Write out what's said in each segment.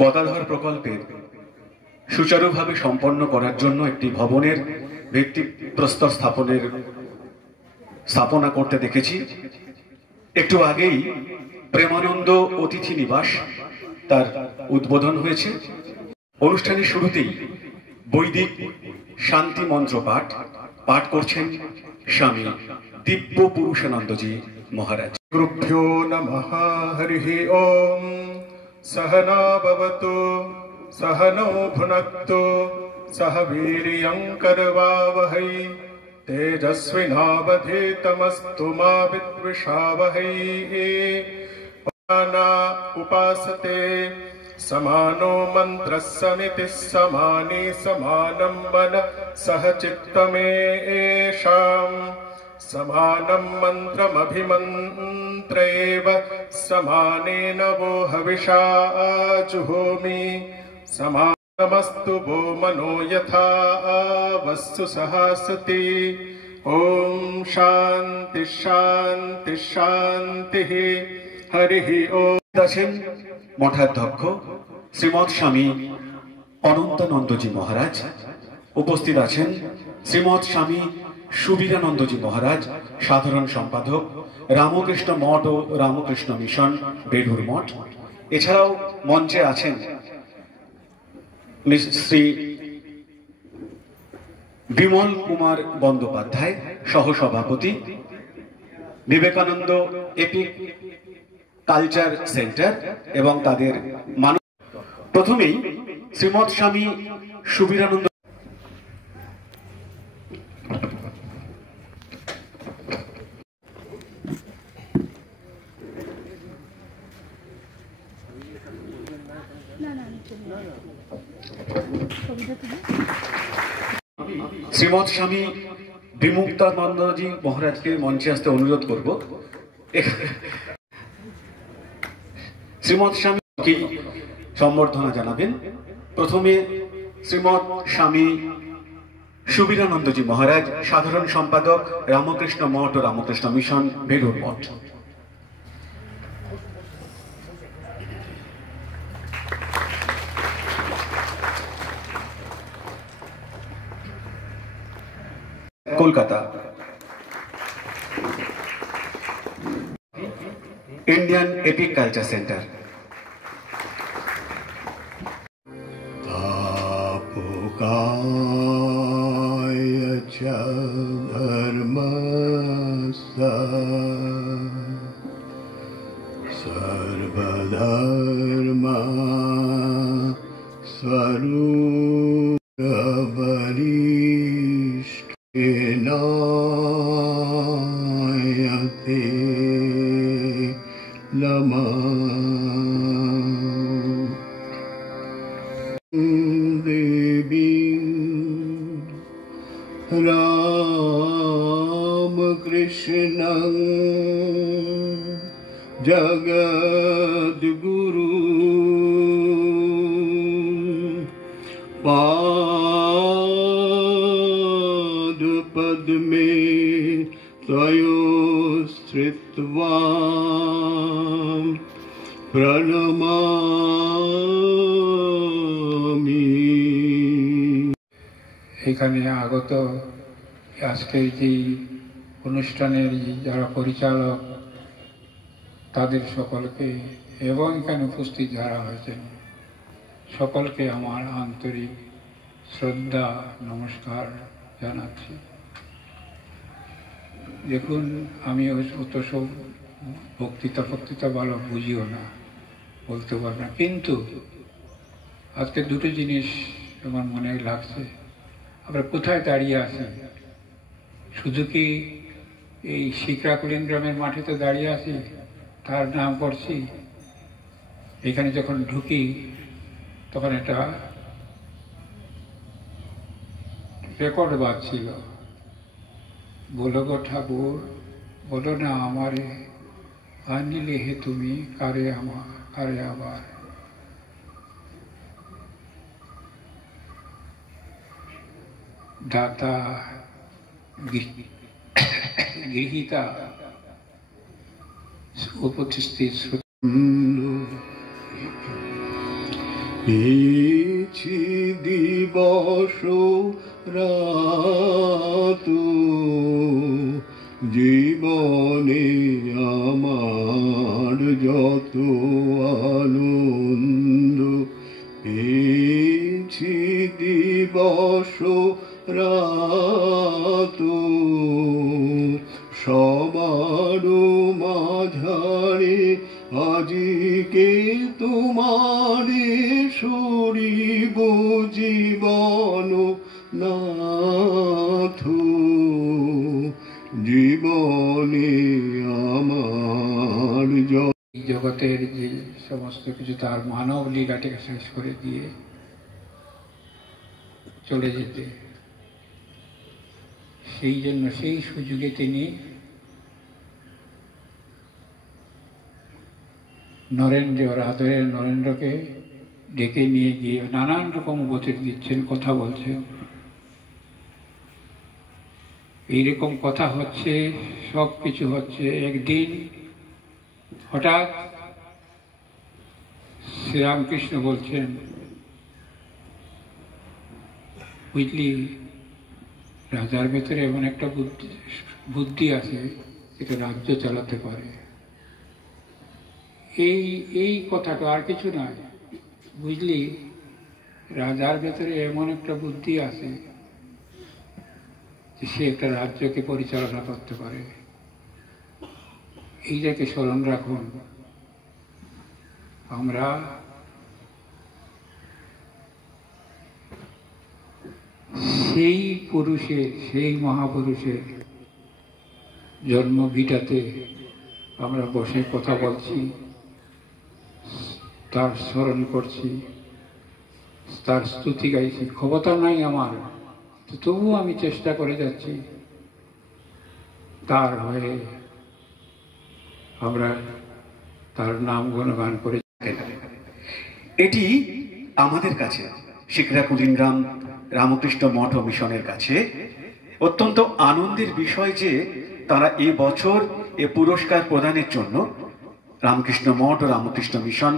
গদাধর প্রকল্পের সুচারুভাবে সম্পন্ন করার জন্য একটি ভবনের ভিত্তিপ্রস্তর স্থাপনা করতে দেখেছি। একটু আগেই প্রেমানন্দ অতিথি নিবাস তার উদ্বোধন হয়েছে। অনুষ্ঠানের শুরুতেই বৈদিক শান্তি মন্ত্র পাঠ করছেন স্বামী দিব্য পুরুষানন্দজি মহারাজ। গুরুভ্যো নমঃ। হরিঃ ওম। सहना भवतु सहनौ भुनक्तु सह वीर्यं करवावहै तेजस्विनावधीतमस्तु मा विद्विषावहै। उपासते समानो मन्त्रः समितिः समाने समानं मन सह चित्तमेषाम् समानं मन्त्रमभिमन्त्रेव समानेन वो हविषा जुहोमि। समानमस्तु वो मनो यथा वस्तु सहासति। ओम शांति शांति शांति। हरिः ओम। আছেন মঠাধ্যক্ষ শ্রীমৎ স্বামী অনন্তানন্দজি মহারাজ। উপস্থিত আছেন শ্রীমৎ স্বামী সুবীরানন্দজি মহারাজ, সাধারণ সম্পাদক, রামকৃষ্ণ মঠ ও রামকৃষ্ণ মিশন, বেলুর মঠ। এছাড়াও মঞ্চে আছেন শ্রী বিমল কুমার বন্দ্যোপাধ্যায়, সহসভাপতি, বিবেকানন্দ এপিক কালচার সেন্টার এবং তাদের মানুষ। প্রথমেই শ্রীমৎ স্বামী সুবীরানন্দ। শ্রীমৎ স্বামী বিমুক্তানন্দজি মহারাজকে মঞ্চে আসতে অনুরোধ করব। শ্রীমৎ স্বামী সম্বর্ধনা জানাবেন। প্রথমে শ্রীমৎ স্বামী সুবীরানন্দজি মহারাজ, সাধারণ সম্পাদক, রামকৃষ্ণ মঠ ও Ramakrishna mission, Belur Math. Kolkata Indian epic culture centre. সর্বধর্মা স্বরূপ নায়তে নমঃ। দেবী রামকৃষ্ণং জগদ্গুরু পাদপদ্মে ত্বয়োঃস্থিत्वा প্রণমামি। এখানে আগত আজকের যে অনুষ্ঠানের যারা পরিচালক তাদের সকলকে এবং এখানে উপস্থিত যারা হয়েছেন সকলকে আমার আন্তরিক শ্রদ্ধা নমস্কার জানাচ্ছি। দেখুন, আমি অত সব বক্তৃতা ভালো বুঝিও না, বলতে পারব না, কিন্তু আজকে দুটো জিনিস আমার মনে লাগছে। আমরা কোথায় দাঁড়িয়ে আছি? শুধু কি এই শিকরাকুলিন গ্রামের মাঠে তো দাঁড়িয়ে আছি, তার নাম করছি। এখানে যখন ঢুকি তখন একটা রেকর্ড বাজছিল, বলো গো ঠাকুর বলো না আমারে, আনিলে হে তুমি কারে আমার কারে আবার। দাতা গৃহীতা উপস্থিত পেয়েছি দিবস রাত, জীবনে আমার যত আনন্দ, পেয়েছি দিবস রাত, সবার মাঝারে আজিকে তোমারে সরিব জীবন নাথ, জীবনে আমার এই জগতের যে সমস্ত কিছু তার মানব লীলাটাকে শেষ করে দিয়ে চলে যেতে, সেই জন্য সেই সুযোগে তিনি নরেন্দ্র, ওর আদরের নরেন্দ্রকে ডেকে নিয়ে গিয়ে নানান রকম উপদেশ দিচ্ছেন, কথা বলছেন। এইরকম কথা হচ্ছে, সব কিছু হচ্ছে। একদিন হঠাৎ শ্রীরামকৃষ্ণ বলছেন, বুঝলি, রাজার ভেতরে এমন একটা বুদ্ধি আছে, এটা রাজ্য চালাতে পারে। এই কথাটা আর কিছু নয়, বুঝলি, রাজার ভেতরে এমন একটা বুদ্ধি আছে যে সে একটা রাজ্যকে পরিচালনা করতে পারে। এইটাকে স্মরণ রাখুন। আমরা সেই পুরুষের, সেই মহাপুরুষের জন্ম ভিটাতে আমরা বসে কথা বলছি, তার স্মরণ করছি, তার স্তুতি গাইছি। ক্ষমতা নাই আমার, তবুও আমি চেষ্টা করে যাচ্ছি তার হয়ে আমরা তার নাম গুণগান করে। এটি আমাদের কাছে শিখরা কুলিনগ্রাম রামকৃষ্ণ মঠ ও মিশনের কাছে অত্যন্ত আনন্দের বিষয় যে তারা এ বছর এ পুরস্কার প্রদানের জন্য রামকৃষ্ণ মঠ ও রামকৃষ্ণ মিশন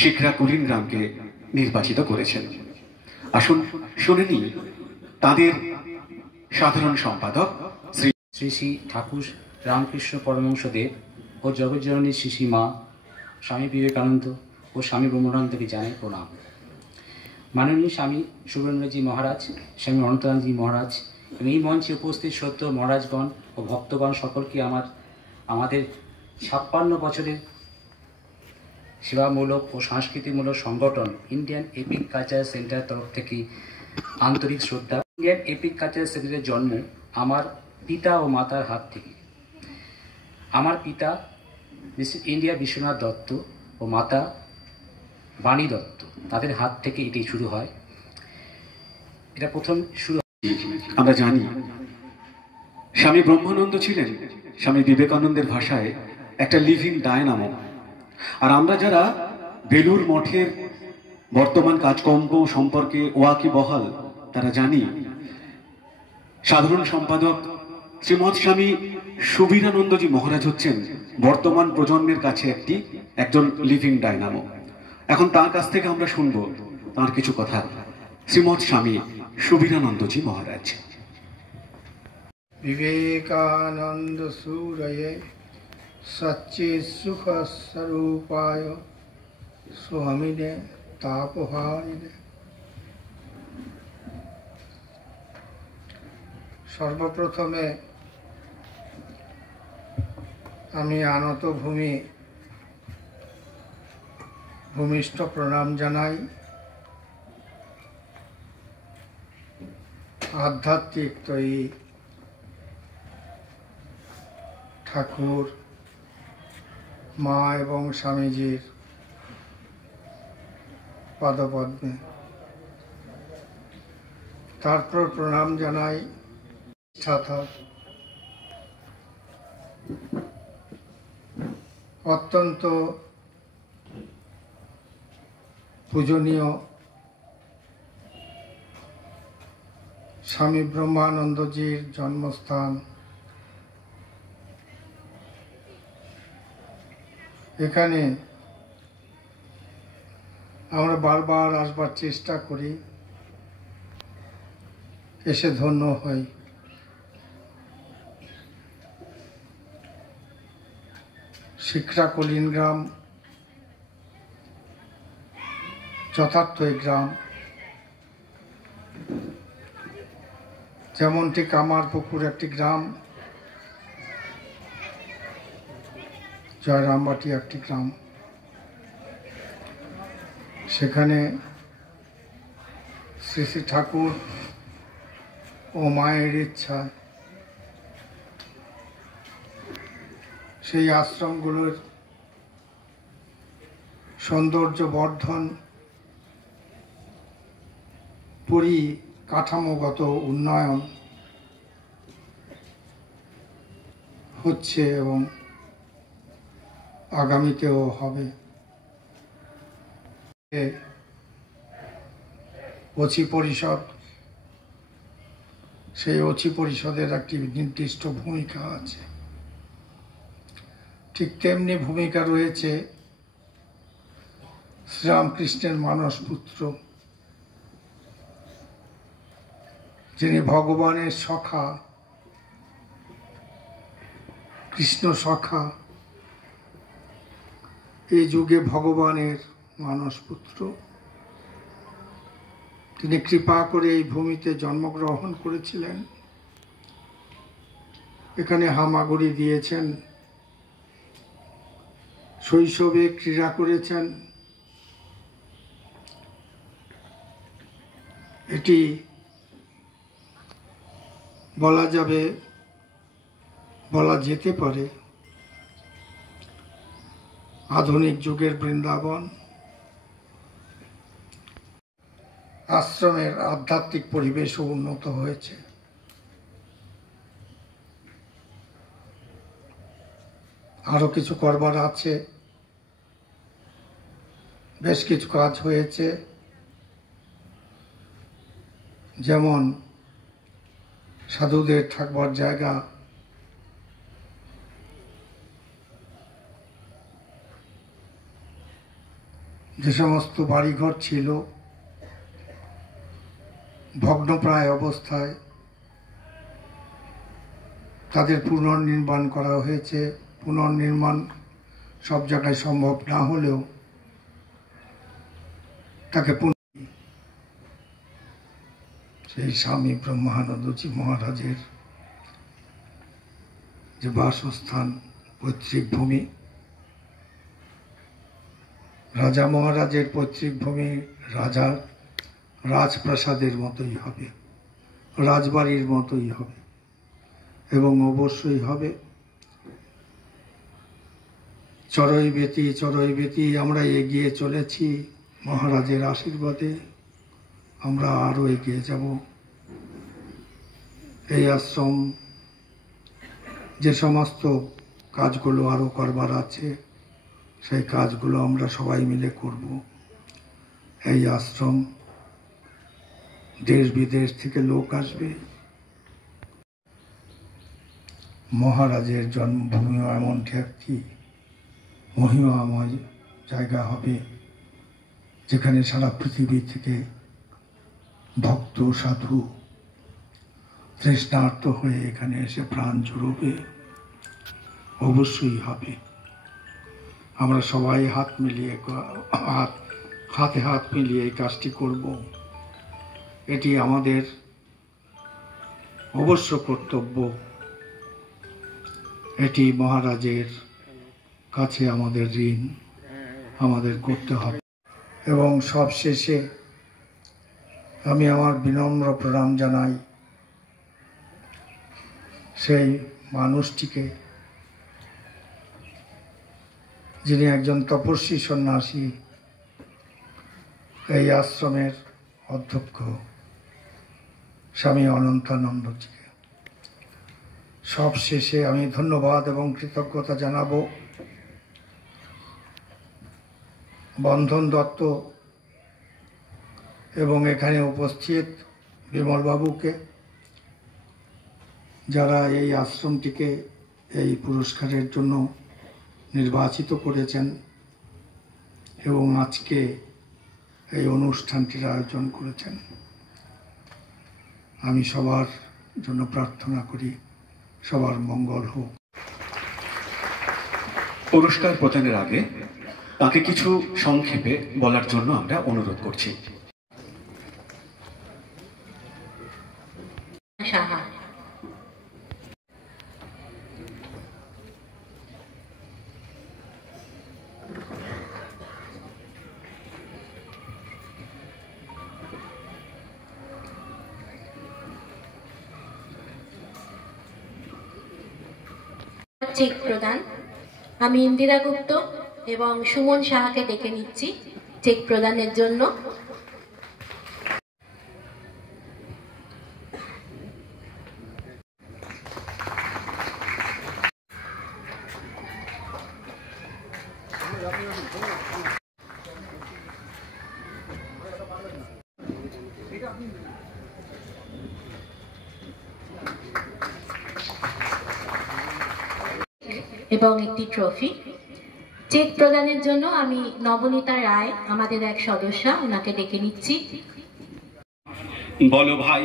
শিখরা কুলিনগ্রামকে নির্বাচিত করেছেন। আসুন শুনে নিই তাদের সাধারণ সম্পাদক শ্রী শ্রী ঠাকুর রামকৃষ্ণ পরমহংসদেব ও জগজ্জননী শ্রী মা স্বামী বিবেকানন্দ ও স্বামী ব্রহ্মানন্দকে জানাই প্রণাম। মাননীয় স্বামী সুরেন্দ্রজি মহারাজ, স্বামী অনন্তনাথজি মহারাজ এবং এই মঞ্চে উপস্থিত সত্য মহারাজগণ ও ভক্তগণ সকলকে আমাদের 56 বছরের সেবামূলক ও সাংস্কৃতিকমূলক সংগঠন ইন্ডিয়ান এপিক কালচার সেন্টার তরফ থেকে আন্তরিক শ্রদ্ধা। ইন্ডিয়ান এপিক কালচার সেন্টারের জন্ম আমার পিতা ও মাতার হাত থেকে। আমার পিতা ইন্ডিয়া বিশ্বনাথ দত্ত ও মাতা বাণী দত্ত, তাদের হাত থেকে এটি শুরু হয়। এটা প্রথম শুরু। আমরা জানি স্বামী ব্রহ্মানন্দ ছিলেন স্বামী বিবেকানন্দের ভাষায় একটা লিভিং ডায়নামো। আর আমরা যারা বেলুর মঠের বর্তমান কাজকর্ম সম্পর্কে ওয়াকিবহাল, তারা জানি সাধারণ সম্পাদক শ্রীমৎ স্বামী সুবীরানন্দজি মহারাজ হচ্ছেন বর্তমান প্রজন্মের কাছে একজন লিভিং ডায়নামো। এখন তার কাছ থেকে আমরা শুনবো তার কিছু কথা। শ্রীমৎ স্বামী সুবীরানন্দজি মহারাজ। विवेकानंद सूरये सच्चित सुख स्वरूपाय स्वामिने तापहारिणे। सर्वप्रथमे আমি আনত ভূমিষ্ঠ প্রণাম জানাই আধ্যাত্মিক তৈরি ঠাকুর মা এবং স্বামীজির পাদপদ্মে। তারপর প্রণাম জানাই অত্যন্ত পূজনীয় স্বামী ব্রহ্মানন্দজির জন্মস্থান। এখানে আমরা বারবার আসবার চেষ্টা করি, এসে ধন্য হই। শিখরা কলিন গ্রাম যথার্থ এই গ্রাম, যেমন ঠিক আমার পুকুর একটি গ্রাম, জয়রামবাটি একটি গ্রাম। সেখানে শ্রী শ্রী ঠাকুর ও মায়ের ইচ্ছায় সেই আশ্রমগুলোর সৌন্দর্য বর্ধন, পরিকাঠামোগত উন্নয়ন হচ্ছে এবং আগামীতেও হবে। অচি পরিষদ, সেই অচি পরিষদের একটি নির্দিষ্ট ভূমিকা আছে। ঠিক তেমনি ভূমিকা রয়েছে শ্রীরামকৃষ্ণের মানস পুত্র, যিনি ভগবানের সখা, কৃষ্ণ সখা, এই যুগে ভগবানের মানস পুত্র। তিনি কৃপা করে এই ভূমিতে জন্মগ্রহণ করেছিলেন, এখানে হামাগুড়ি দিয়েছেন, শৈশবে ক্রীড়া করেছেন। এটি বলা যেতে পারে আধুনিক যুগের বৃন্দাবন। আশ্রমের আধ্যাত্মিক পরিবেশও উন্নত হয়েছে। আরো কিছু করবার আছে, বেশ কিছু কাজ হয়েছে, যেমন সাধুদের থাকবার জায়গা, যে সমস্ত বাড়িঘর ছিল ভগ্নপ্রায় অবস্থায়, তাদের পুনর্নির্মাণ করা হয়েছে। পুনর্নির্মাণ সব জায়গায় সম্ভব না হলেও তাকে সেই স্বামী ব্রহ্মানন্দজি মহারাজের যে বাসস্থান, পৈতৃক ভূমি, রাজা মহারাজের পৈতৃক ভূমি রাজার রাজপ্রাসাদের মতোই হবে, রাজবাড়ির মতোই হবে এবং অবশ্যই হবে। চড়ই বেতি আমরা এগিয়ে চলেছি মহারাজের আশীর্বাদে, আমরা আরো এগিয়ে যাব। এই আশ্রম যে সমস্ত কাজগুলো আরো করবার আছে, সেই কাজগুলো আমরা সবাই মিলে করব। এই আশ্রম দেশ বিদেশ থেকে লোক আসবে। মহারাজের জন্মভূমিও এমন একটি মহিমাময় জায়গা হবে, যেখানে সারা পৃথিবী থেকে ভক্ত সাধু তৃষ্ণার্ত হয়ে এখানে এসে প্রাণ জুড়বে। অবশ্যই হবে। আমরা সবাই হাতে হাত মিলিয়ে এই কাজটি করব। এটি আমাদের অবশ্য কর্তব্য, এটি মহারাজের কাছে আমাদের ঋণ, আমাদের করতে হবে। এবং সবশেষে আমি আমার বিনম্র প্রণাম জানাই সেই মানুষটিকে, যিনি একজন তপস্বী সন্ন্যাসী, এই আশ্রমের অধ্যক্ষ স্বামী অনন্তানন্দজিকে। সবশেষে আমি ধন্যবাদ এবং কৃতজ্ঞতা জানাবো বন্ধন দত্ত এবং এখানে উপস্থিত বিমলবাবুকে, যারা এই আশ্রমটিকে এই পুরস্কারের জন্য নির্বাচিত করেছেন এবং আজকে এই অনুষ্ঠানটির আয়োজন করেছেন। আমি সবার জন্য প্রার্থনা করি সবার মঙ্গল হোক। পুরস্কার প্রদানের আগে তাকে কিছু সংক্ষেপে বলার জন্য আমরা অনুরোধ করছি। সাহা, চেক প্রদান। আমি ইন্দিরা গুপ্ত এবং সুমন সাহাকে ডেকে নিচ্ছি চেক প্রদানের জন্য। এবং একটি ট্রফি। চেক প্রদানের জন্য আমি নবনীতা রায়, আমাদের এক সদস্যা, ওনাকে ডেকে নিচ্ছি। বলো ভাই,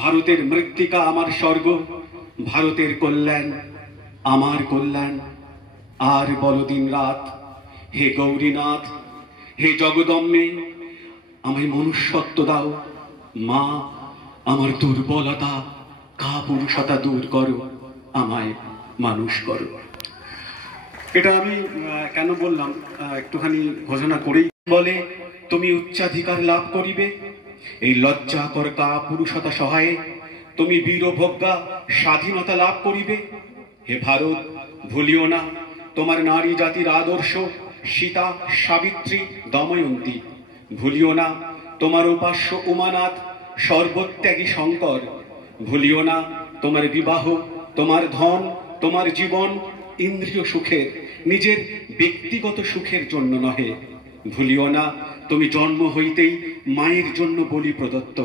ভারতের মৃত্তিকা আমার স্বর্গ, ভারতের কল্যাণ আমার কল্যাণ। আর বলো দিন রাত, হে গৌরীনাথ, হে জগদম্বে, আমায় মনুষ্যত্ব দাও। মা, আমার দুর্বলতা কাপুরুষতা দূর করো, আমায় মানুষ করো। এটা আমি কেন বললাম একটুখানি ঘোষণা করেই। বলে, তুমি উচ্চাধিকার লাভ করিবে, এই লজ্জাকর কাপুরুষতা সহায়ে তুমি বীরভোগ্যা স্বাধীনতা লাভ করিবে। হে ভারত, ভুলিও না তোমার নারী জাতির আদর্শ সীতা, সাবিত্রী, দময়ন্তী। ভুলিও না তোমার উপাস্য উমানাথ, সর্বত্যাগী শঙ্কর। ভুলিও না তোমার বিবাহ, তোমার ধন, তোমার জীবন ইন্দ্রিয় সুখের, নিজের ব্যক্তিগত সুখের জন্য নহে। ভুলিও না তুমি জন্ম হইতেই মায়ের জন্য বলি প্রদত্ত।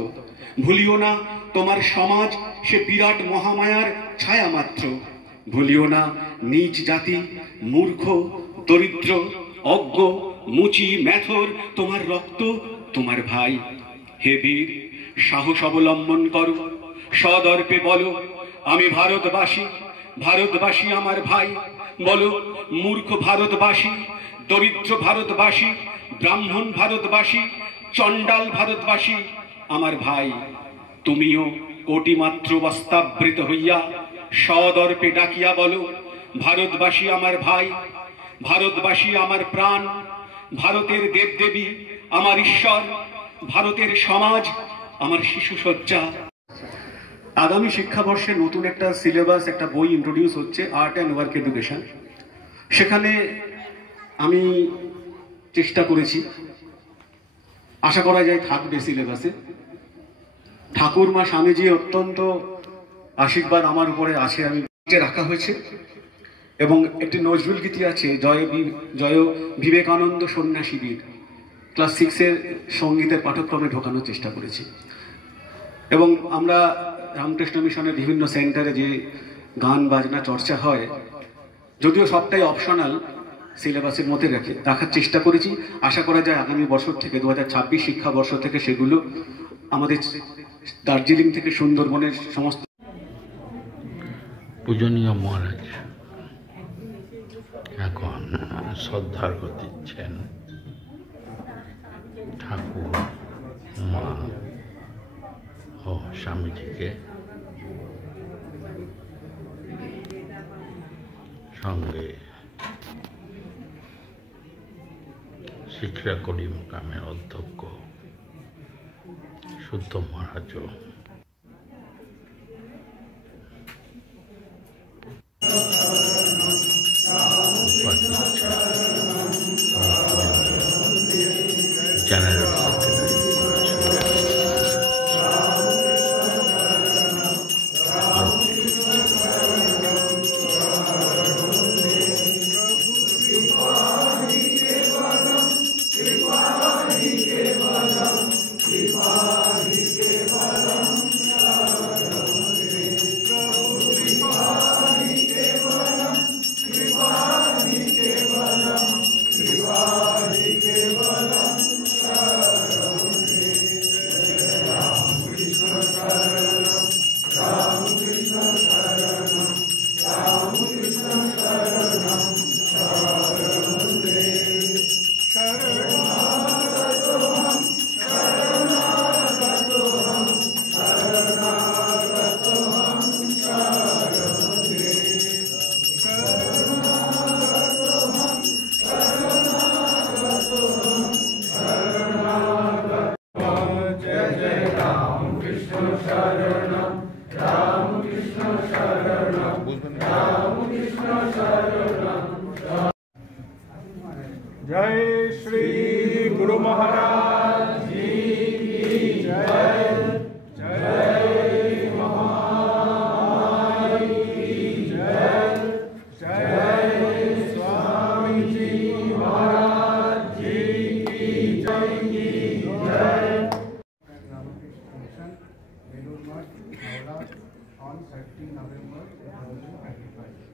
ভুলিও না তোমার সমাজ সে বিরাট মহামায়ার ছায়া মাত্র। ভুলিও না নিজ জাতি, মূর্খ, দরিদ্র, অজ্ঞ, মুচি, মেথর তোমার রক্ত, তোমার ভাই। হে বীর, সাহস অবলম্বন করো, সদর্পে বলো, আমি ভারতবাসী, ভারতবাসী আমার ভাই। বলো, মূর্খ ভারতবাসী, দরিদ্র ভারতবাসী, ব্রাহ্মণ ভারতবাসী, চণ্ডাল ভারতবাসী আমার ভাই। তুমিও কোটিমাত্র বস্তাবৃত হইয়া সদর্পে ডাকিয়া বলো, ভারতবাসী আমার ভাই, ভারতবাসী আমার প্রাণ, ভারতের দেবদেবী আমার ঈশ্বর, ভারতের সমাজ আমার শিশু সজ্জা। আগামী শিক্ষাবর্ষে নতুন একটা সিলেবাস, একটা বই ইন্ট্রোডিউস হচ্ছে, আর্ট অ্যান্ড ওয়ার্ক এডুকেশন। সেখানে আমি চেষ্টা করেছি, আশা করা যায় থাকবে সিলেবাসে। ঠাকুরমা স্বামীজি অত্যন্ত আশীর্বাদ আমার উপরে আছে, আমি রাখা হয়েছে। এবং একটি নজরুল গীতি আছে, জয় বিবেকানন্দ সন্ন্যাসীবীর, ক্লাস 6-এর সঙ্গীতের পাঠ্যক্রমে ঢোকানোর চেষ্টা করেছি। এবং আমরা রামকৃষ্ণ মিশনের বিভিন্ন সেন্টারে যে গান বাজনা চর্চা হয়, যদিও সবটাই অপশনাল, সিলেবাসের মধ্যে রাখার চেষ্টা করেছি। আশা করা যায় আগামী বছর থেকে 2026 শিক্ষাবর্ষ থেকে সেগুলো আমাদের দার্জিলিং থেকে সুন্দরবনের সমস্ত। পূজনীয় মহারাজ এখন শ্রদ্ধার্ঘ দিচ্ছেন ঠাকুর, মা ও স্বামীজিকে। সঙ্গে শিক্ষাকরী মোকামের অধ্যক্ষ শুদ্ধ মহারাজও জেনারেল সেক্রেটারি जय श्री गुरु महाराज जी की जय। जय महामाई की जय। जय स्वामी जी महाराज जी की जय की जय। On 30 November 2025.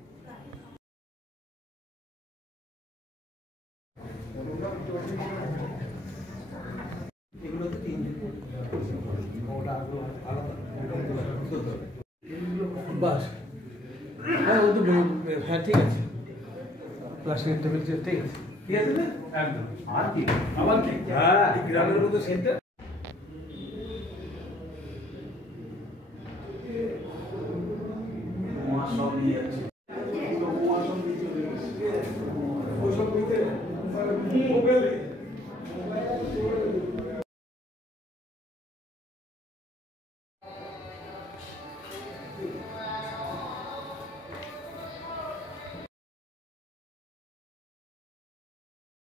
বাস হ্যাঁ ও তো হ্যাঁ ঠিক আছে প্লাস্টিক টেবিল ঠিক আছে ঠিক আছে না একদম আর কি আবার কি হ্যাঁ গ্রামের মতো সেন্টার সব নিয়ে যাচ্ছে ওসব নিতে